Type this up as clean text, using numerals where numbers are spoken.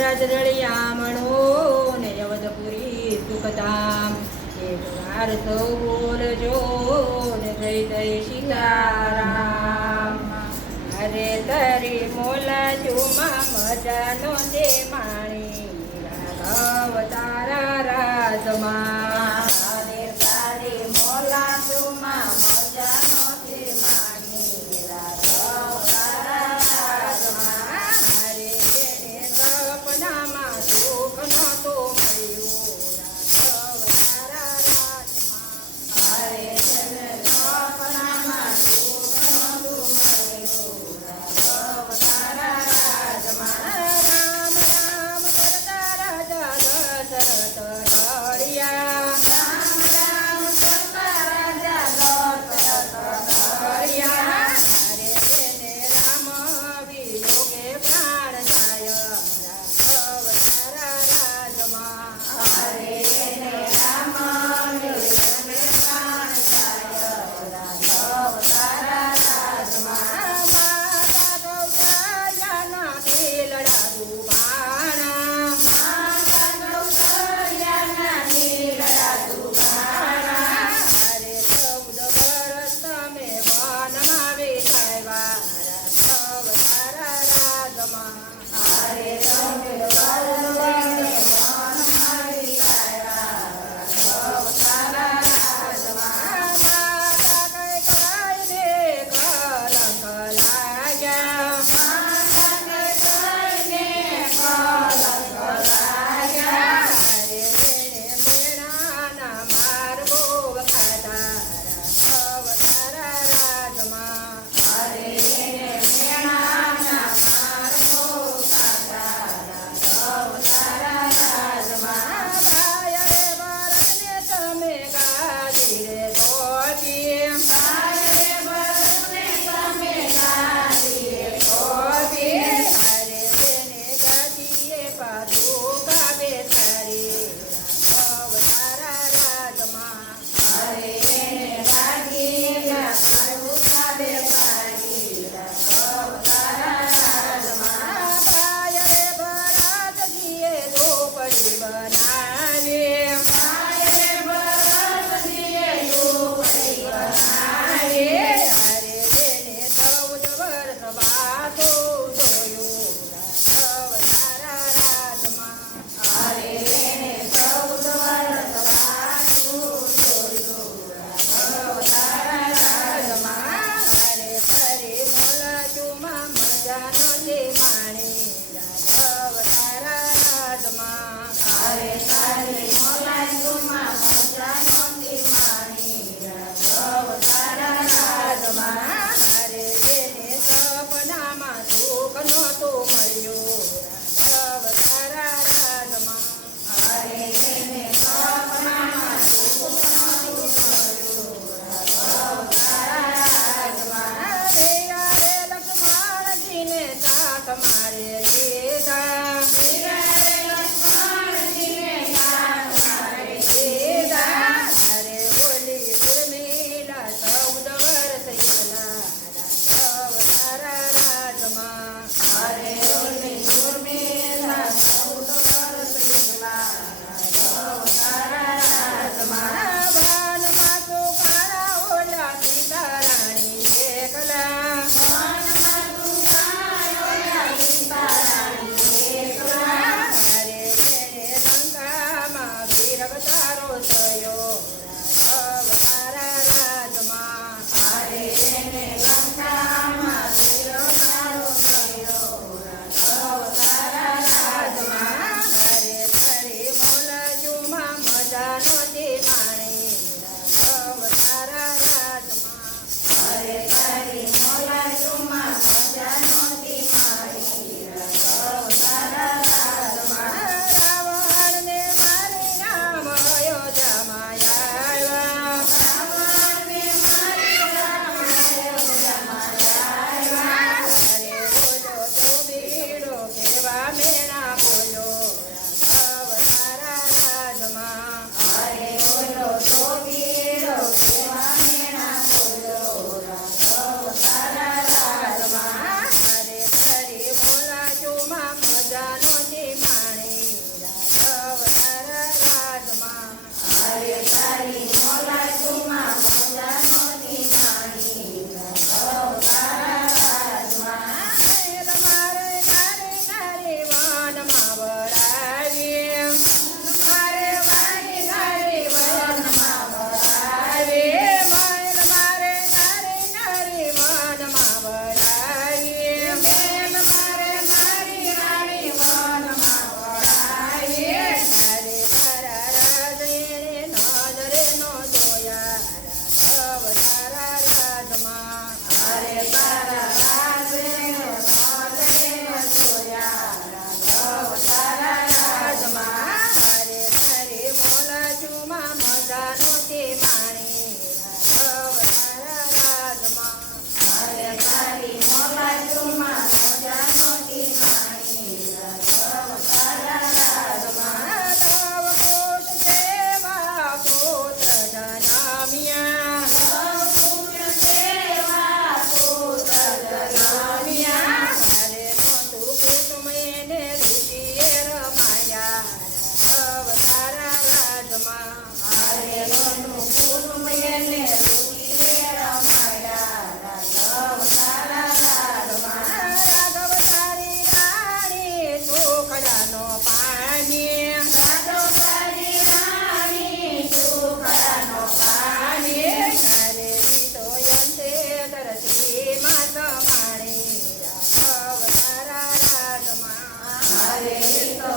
રાજ રળિયામણો ને અવધપુરી સુખધામ એક વાર સૌ બોલજો ને થઈ થઈ સીતારામ. અરે તારી મોલા ચુમા મજાનો દે માણી રાઘવ તારા રાજમાં. અરે તારી મોલા ચુમા મજાનો દે માણી રાઘવ તારા રાજમાં. અરે એને સપનામાં સુખ નહોતો મળ્યું રાઘવ તારા રાજમાં. અરે તેને સપનામાં સુખ નહોતું મળ્યું રાઘવ તારા રાજમાં. રામ રામ કરતા રાજા દશરથ ઢળિયા. રામ રામ કરતા રાજા દશરથ ઢળિયા. અરે એને રામ વિયોગે પ્રાણ જાય રાઘવ તારા રાજમાં. અરે એને રામ વિયોગે પ્રાણ જાય રાઘવ તારા રાજમાં. માતા કૌશલ્યાના ખીલડા દુભાણા. માતા કૌશલ્યાના ખીલડા દુભાણા. અરે 14 વર્ષ તમે વનમાં વિતાવ્યા રાઘવ તારા રાજમાં. અરે તમે વરવને વનમાં વિતાવ્યા રાઘવ તારા રાજમાં. માતા કૈકેયીને કલંક લાગ્યા. માતા કૈકેયીને કલંક લાગ્યા. અરે એને મેણાના માર્ગો વખાતા રાઘવ તારા રાજમાં. અરે એને મેણાના માર્ગો ખાધા રાઘવ તારા રાજમાં. ભાઈ રે ભરતને તમે ગાદી રે સોંપી. ભાઈ રે ભરતને તમે ગાદીએ સોંપી. અરે એને ગાદીએ પાછું કાબે તારી રાઘવ તારા રાજમાં. અરે એને ગાદીએ પાછું કાબે પાડી રાઘવ તારા રાજમાં. ભાઈ રે ભરતજીએ ઝૂંપડી બનાવી. ભાઈ રે ભરતજીએ ઝૂંપડી બનાવી. અરે એને 14 વર્ષ વાતું જોયું રાઘવ તારા રાજમાં. અરે એને 14 વર્ષ વાતું જોયું રાઘવ તારા રાજમાં. અરે તારી મોલા ચુમા મજાનો દે માણી રાઘવ તારા રાજમાં. અરે તારી મોલા ચુમા મજાનો દીમાણી રાઘવ તારા રાજમાં. અરે એને સપનામાં સુખ નહોતું મળ્યું રાઘવ તારા રાજમાં. અરે એને સપનામાં સુખ નહોતું મળ્યું રાઘવ તારા રાજમાં. અરે લક્ષ્મણજીને સાથ મારે લીધા. રે લક્ષ્મણજીને સાથ મારે દીધા. અરે બોલી ઉર્મિલા 14 વર્ષ એલા રાઘવ તારા રાજમાં. અરે ઓલી ઉર્મિલા 14 વર્ષ એકલા રાઘવ તારા રાજમાં. વનમાં સુકાળા ઓલા સીતારાણી એકલા. વનમાં તું કાયો યા સીતારાણી રે ઈ તો